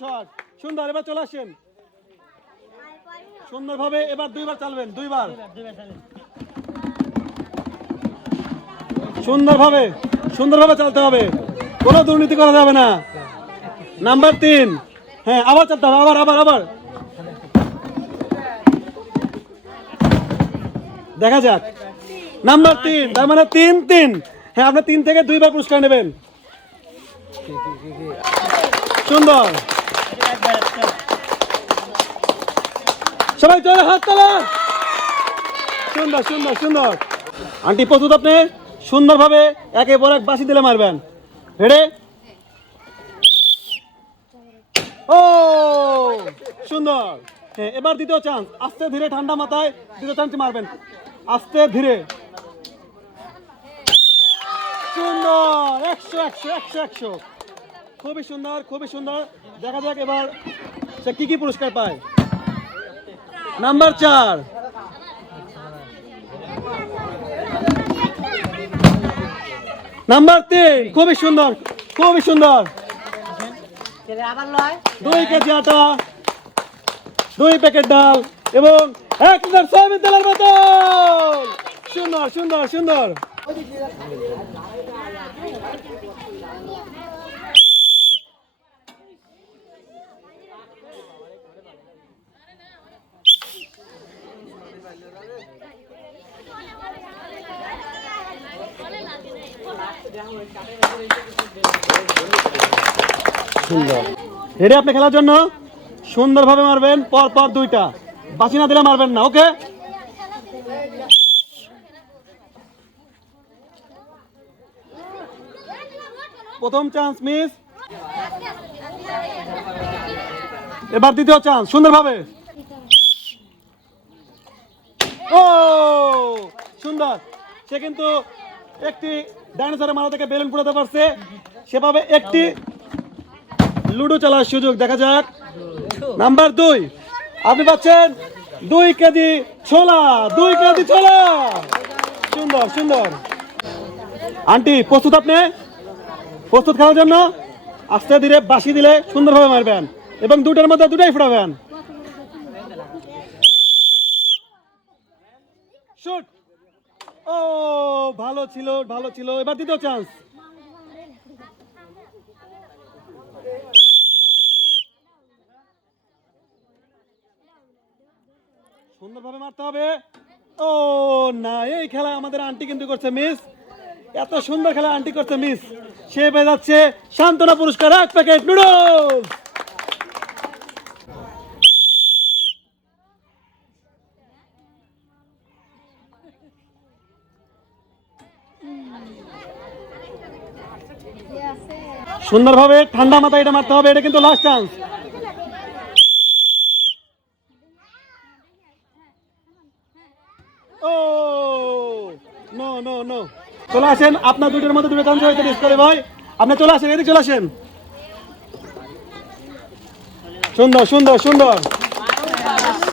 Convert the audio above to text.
Shot সুন্দর। এবার চলে আসেন সুন্দরভাবে, এবার দুইবার চালবেন, দুইবার সুন্দরভাবে সুন্দরভাবে চালতে হবে, কোনো দুর্নীতি করা যাবে না। নাম্বার 3, হ্যাঁ আবার চালতে হবে, আবার আবার আবার দেখা যাক। নাম্বার 3, তার মানে 3-3। হ্যাঁ আপনি 3 থেকে 2বার পুরস্কার নেবেন। সুন্দর, সবাই চলে হাত তোলা। সুন্দর সুন্দর সুন্দর। আন্টি প্রস্তুত? আপনি সুন্দরভাবে একের পর এক বাঁশি দিলে মারবেন। রেডি? ও সুন্দর। হ্যাঁ এবার দ্বিতীয় চান্স, আস্তে ধীরে ঠান্ডা মাথায় দ্বিতীয় চান্স মারবেন, আস্তে ধীরে। সুন্দর, 100 খুবই সুন্দর, খুবই সুন্দর। দেখা যাক এবার সে কি পুরস্কার পায়। নাম্বার 4, নাম্বার 3, খুবই সুন্দর, খুবই সুন্দর। 2 কেজি আটা, 2 প্যাকেট ডাল এবং 1 লিটার সয়াবিন তেলের বোতল। সুন্দর সুন্দর সুন্দর। সুন্দর। রেডি আপনি খেলার জন্য? সুন্দরভাবে মারবেন, পর পর 2টা, বাঁশি না দিলে মারবেন না। ওকে? প্রথম চান্স মিস, এবার দ্বিতীয় চান্স, সুন্দরভাবে। ও সুন্দর। সে কিন্তু একটি ডাইনোসরের মাথা থেকে বেলুন ফুটাতে পারছে, সেভাবে একটি লুডো চালার সুযোগ। দেখা যাক। নাম্বার 2, আপনি পাচ্ছেন 2 কেজি ছোলা, 2 কেজি ছোলা। সুন্দর সুন্দর। আন্টি প্রস্তুত? আপনি প্রস্তুত খেলার জন্য? আস্তে ধীরে বাঁশি দিলে সুন্দরভাবে মারবেন এবং 2টার মধ্যে 2টাই ফুটাবেন। শুট। ও ভালো ছিল, ভালো ছিল। এবার দ্বিতীয় চান্স। সুন্দরভাবে মারতে হবে। ও না, এই খেলা আমাদের আন্টি কিন্তু করছে মিস। এত সুন্দর খেলা আন্টি করছে মিস। সে পেয়ে যাচ্ছে সান্ত্বনা পুরস্কার, 1 প্যাকেট নুডলস। সুন্দরভাবে ঠান্ডা মাথায় এটা মারতে হবে, এটা কিন্তু লাস্ট চান্স। ও নো নো নো। চলে আসেন, আপনার 2টার মধ্যে 2টা চান্স হয়েছে ডিসকারে ভাই। আপনি চলে আসেন, এদিকে চলে আসেন। সুন্দর সুন্দর সুন্দর।